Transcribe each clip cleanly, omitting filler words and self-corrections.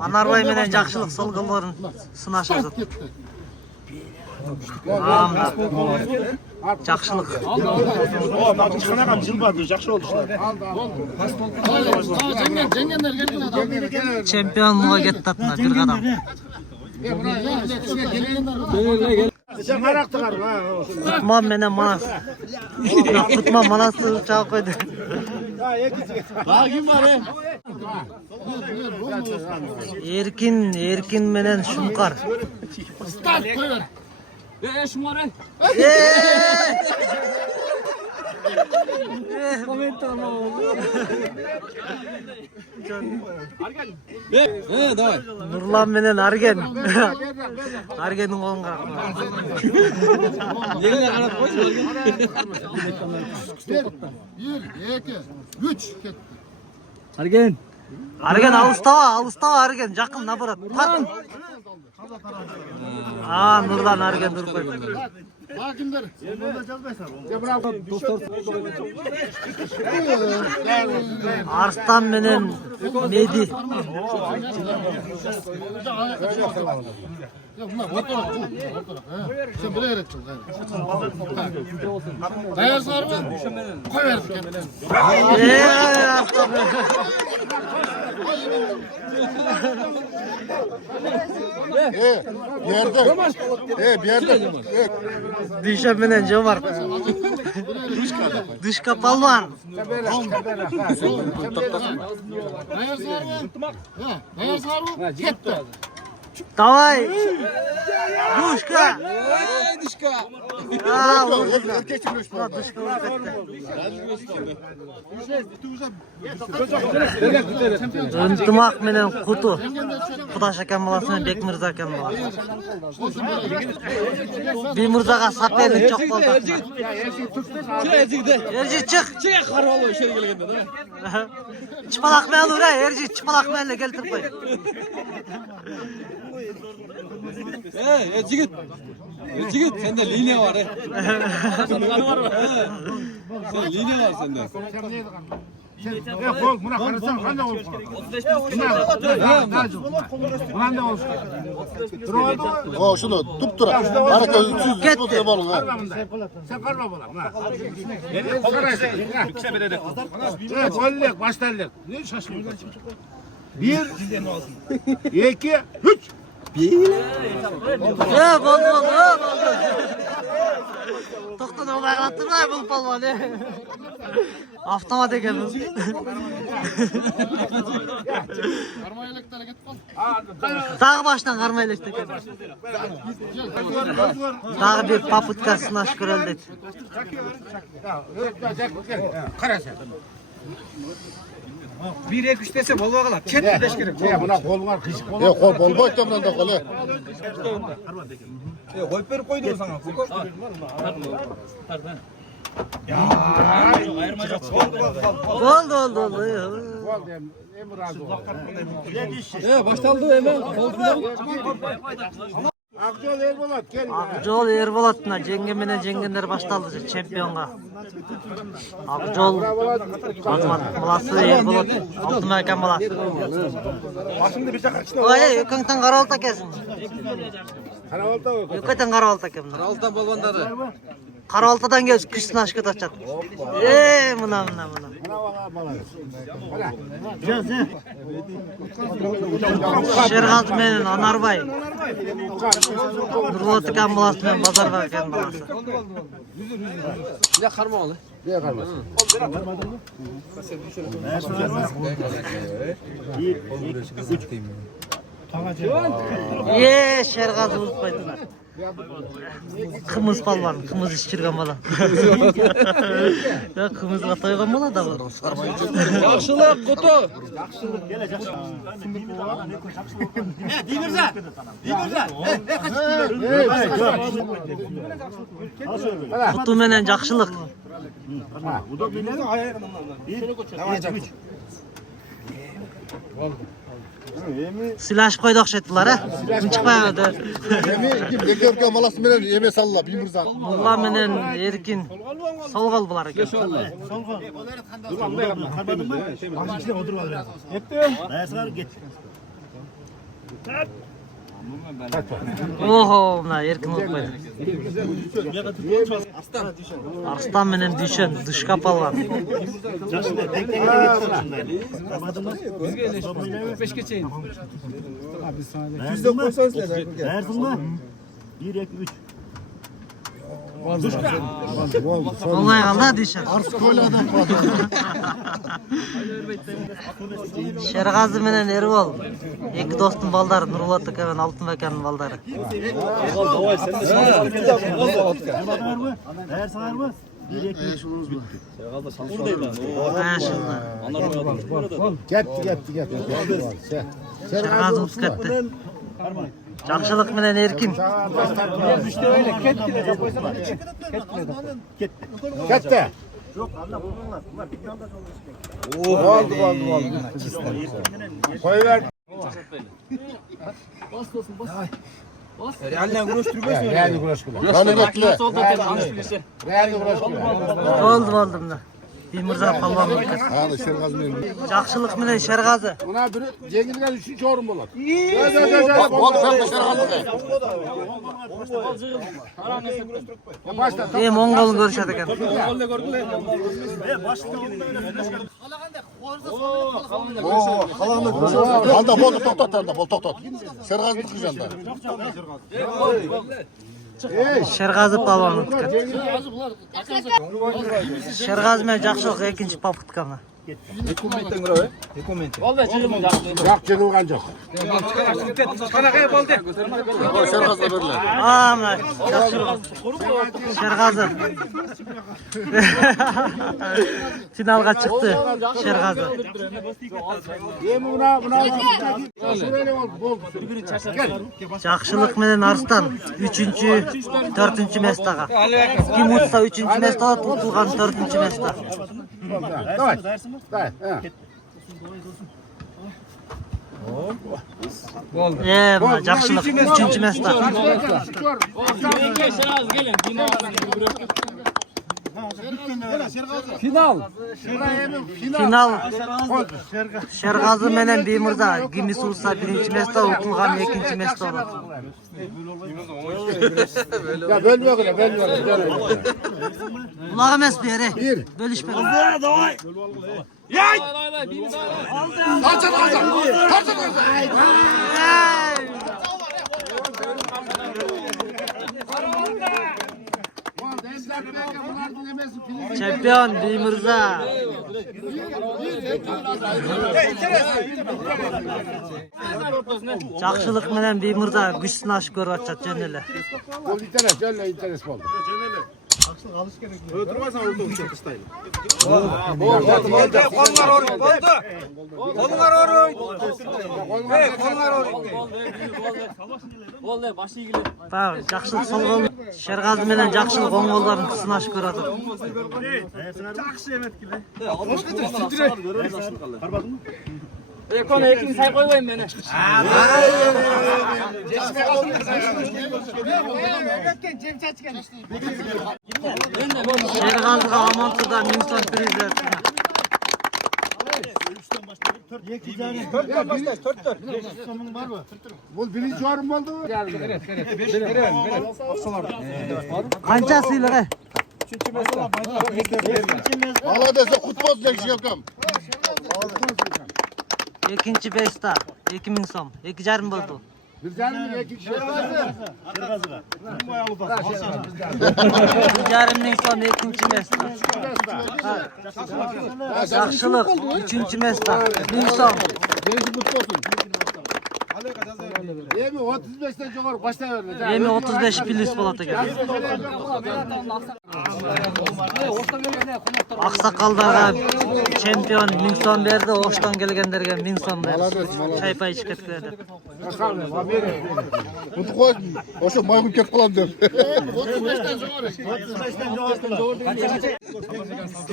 Anarbay menen Jakşılık sol golların sınашады. Jakşılık. Çıkanağam жылбады, жакшы болдушулар. Чемпионлуğa кетти атына бир кадам. Sen karakter ha. Kutman menen Manas. Kutman Manas'ı çağıp koydu. Kim var he? Erkin menen Şumkar. Start koyver. Şunlar he. Давай. Nurlan menen Argen. Argen'in kolunga. Yerine qarab qo'ysin Argen. 1, 2, 3 ketdi. Argen. Argen alыстaba Argen жақын наоборот. Тарт. Nurlan Argen durup koydu. Hakimler. Arslan menen Medi. Sen bile öğreteceksin. Dayarsınlar mı? Koy verdik. Arslan. Bir yerde. Düşen menen Cömert. Dışka palvan. Dayarsınlar mı? Dayarsınlar mı? Ketdi. Давай. Duşka. Dişka. Ынтымақ менен Куту. Кудаш акен баласы менен Бекмырза акен баласы. Беймырзага соперник жок болду. Эржи чык. Чек қарып алып ішері келгенде да. Чыпалак менен ура, Эржи чыпалак менен келтирип кой. Jigit. Jigit sende liniya var he. Sen liniya var sende. Kol buna qarasam qanday bo'lib qoladi? Şunu tup tura. Hareket Ketdi. tup tura ha. Sen qarma bolam. Qo'llik, boshlanlik. Ne shoshilib? 1 2 3 Болду. Токтон албай калаттырбай бул полвон. Автомат экен. Кармайлыктар кетип калды. Дагы баштан кармай элешти экен. Дагы бир попытка сынаш көрөлү дейт. Qarasa. 1-2-3 dese bolba kalat. Ketdi deş керек. Buna kollar kışık olur. Kol bolboyt da bundan da kolu. Koyup berip koydu sana. Oldu. Baştaldı hemen. Akjol Erbolat gel. Akjol Erbolat'na jengen менен жеңгендер башталды чемпионга. Акжол Азамат баласы Эрболот алтын экен баласы. Başımda bir çakar içine. Ой, экөңтөн карап алты экенсиң. Karavalta o. Экөтөн карап алты экен. Altan bolgandары. Карабалтадан келип күч сынаш кетип атышат. Мына. Шергалды менен Анарбай. Нурлот экен баласы менен Базарбай экен баласы. Ne karmalı? Ne karmaz? Шергалды унутпайт. Кымыз палван, кымыз ичирген бала. Кымызга тойгон бала да бар. Жақшылық, құты. Куту менен Жакшылык. Silashib qo'ydi o'xshatdilar a. Chiqmaydi. Yemi kim Bekörkön balası menen yeme salla bir Mirza. Mulla menen Erkin solg'ol bular ekan. Oho, mana Erkin olib qo'ydi. Arslan menen Dushan, Dushka palvan. Olmay qoldi Dushan. Ars ko'yla adam qo'ydi. Sherg'azi menen Ergol. Ikki do'stim baldari Nurullo aka va Oltin akamning baldari. Sherg'azi o'tib ketdi. Yaxshilik bilan Erkin. Katta. Oldu. Koyver. Realne güreş türbesi. Realne güreş kılar. Yani götle. Realne güreş kılar. Oldu bunda. Bimirza palvan o'tgan. Hani Şergaz menen. Yaxshilik bilan Sherg'azi. Buna biri jengilgan 3-chi o'rin bo'ladi. Bol sen de Şergaz'ı. Başla. Mongolni ko'rishadi ekan. Anda bol toktat anda bol toktat. Şergaz'ı tıkıcanda. Sherg'azi palvan o'tgan. Sherg'azi bilan Yaxshilik ikkinchi poputkamda. Yak jengilgan jo'q. Şergaz'la berler. Mana Sherg'azi. Finalga chiqdi Sherg'azi. Yemi buna şurayla oldu. Yaxshilik bilan Arslan 3-4 mesdaga. Kim o'tsa 3-mesda, tutilgan 4-mesda. Давай. Давай. Mana Yaxshilik 3-mesda. Final. Final Sherg'azi menen Bimirza Gimis ursa 1-mesda, utilgan 2-mesda bo'ladi. Ya bölme bölme. Ular emas beri. Bölüşme. Çempiyon Bimirza. Yaxshilik bilan Bimirza güç sinash ko'ryapti jönele. Bu interes oldu. Tamam, Yaxshilik solg'ol. Sherg'azi bilan Yaxshilik o'ng'ollarni sinash ko'radi. Ekon ekin say qo'ymayman meni. Sherg'aziga Omonturda 1000 so'm priz berdi. Bu birinci o'rin bo'ldi. Qancha siylig'i? Allah dese kutboz dek yapam. Ikinci besta 2000 so'm. 2,5 bo'ldi. Bir canım iki kişi. 1,5 ming so'm ikinci besta. Yaxshilik 3-mesta 1000 so'm. Yemi 35'ten yukarı başlayalım. Yemi 35 plus bo'ladi ekan. Oqsoqollarga chempion 1000 so'm berdi, O'shdan kelganlarga 1000 so'm berdi. Çay pay chiqib ketdi. Kutu koy. Oşo maymun ket kalan der.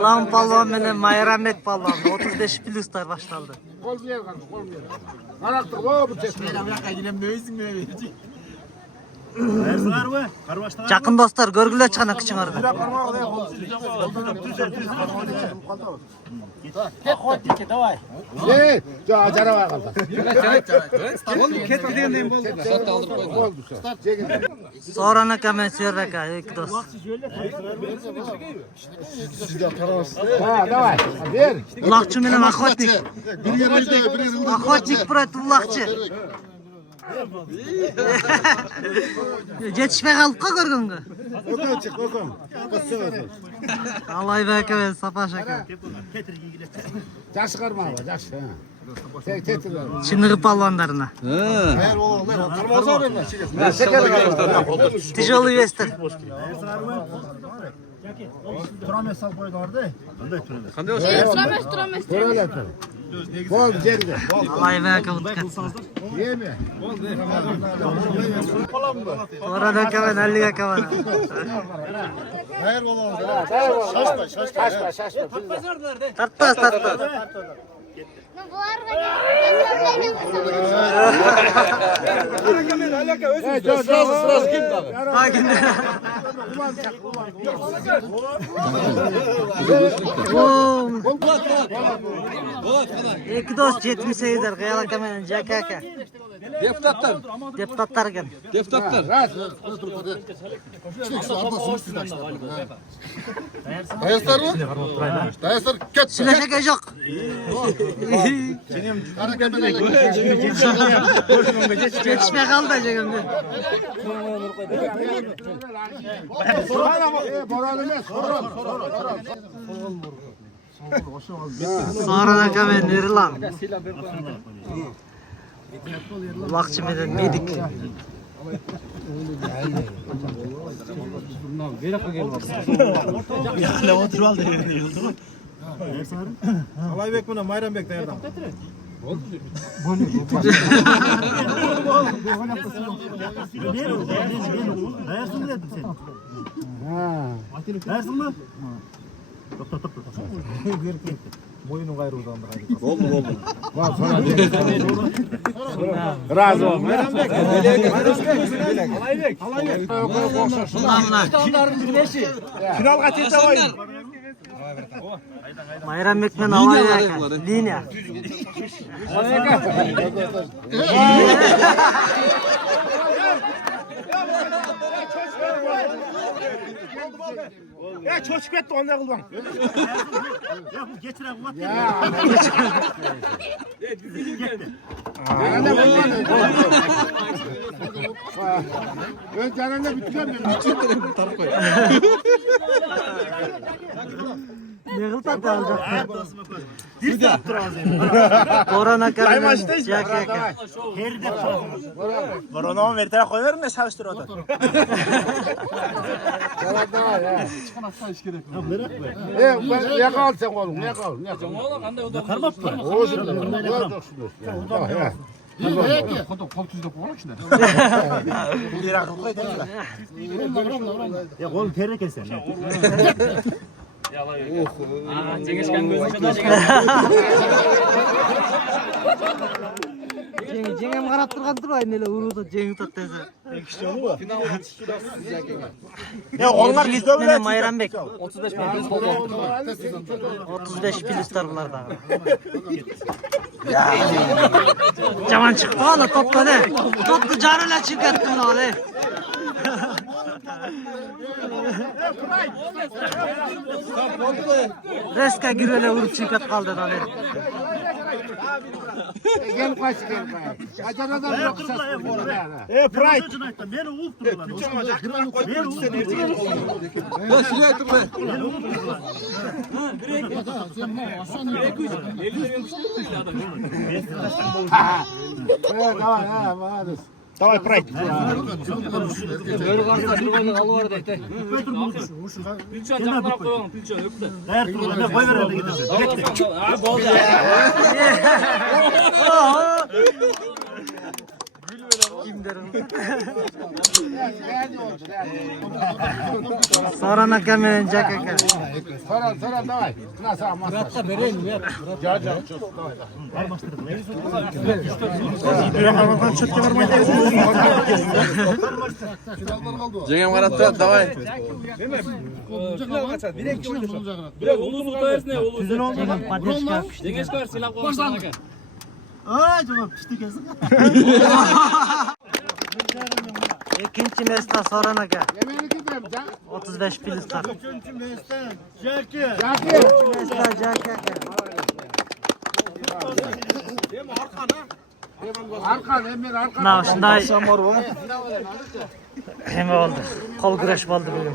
Lan palvan bilan Mayramet palvan 35 pluslar başlandı. kol bir yer kalmış, kol bir yer. Karaktık o bu çeşme. Жақын достар, көргілі чана кішіңірді. Acara var kaldı. Ketті дегенден болды. Sat aldırıp koydum. Oldu sen. Çekin. Соран ака мен Сүйер ака, екі дос. Ha, давай. Ver. Улақчы менен охотник. Bir yerinde, bir yerinde. Охотник против улақчы. Жетішпей қалып қа көргенге. Okan çık, okan. Алай ака мен Сапаш ака. Yaş çıkarma abi, yaş. Tek tetirler. Чыныгы палуандарына. Hayır oğlum, kırmızı oraya mı? Тяжелый вестер. Қандай осы? Тұрамыз. Böyle yapalım. Bol geride. Алай ака ұтқан. Yeme. Соран ака мен Әлік ака бар. Hayır oğlum. Şaşma, şaşma. Şaşma. Тартпас, тартпас. Sırası kim tabii? Hakinde. Oo. Екі дос 78'ler, Kıyal aka мен Жака ака. Депутаттар. Депутаттар екен. Депутаттар. Rast. Dayaslar mı? Dayaslar ket. Süleşeke жоқ. Жетішпей қалды жегімде. Boran емес, soran. Соран ака мен Ерлан. Улақчы менен Медик. Алайбек мына Майрамбек даярдам. Даярсың дедім сен. Даярсың ба? Тоқта. Мойының қайырудан Болды. Razı ol. Финалға тете ойын. Майрамбек мен Алай ака. Линия. Ya çocuk etti ondan kıldan. Ya bu geçiren kuvat değil. Ben canında bitmem. Не қылтады алжақ. Bir saat durağız yani. Соран ака мен maçtayız. Жака ака. Geride Koronavirüs vertere koyuverin de çalıştır o da. Ben yakal sen oğlum, yakal. Karmap mı? Bir akıl koy değil mi? Ya oğlum terle keser. Жеңем қарап тұрған тұр ғой, неле ұруды жеңіп тот десе. Ya onlar bizde öyle. Менен Майрамбек. 35 плюстар бұлардағы. Жаман шықты ғой ана топта не. Топты жарыла шығып кетті мына не. Reska girele vurup çıkıp kaldı da ne. Gel kaç gel kaç. Acaradan yok kısas. Pride. Beni uğupturdular. Beni uğupturdular. Ya şuraya dur be. Давай Pride. Dayak durma. Ne koy ver orada gidelim. Kimlerin? Soran aka menen Jak aka. Soran davay. Şuna sağ masa. Jengem qaratdi, davay. Jengem padeshka. İkinci mesle Soran aka. Yemeğini gidelim. 35 pilistlar. Jaki. Mesle Jak aka. Arkan Emir arkan. Na shunday. Nima oldu? Qo'l kurash bo'ldi bugun.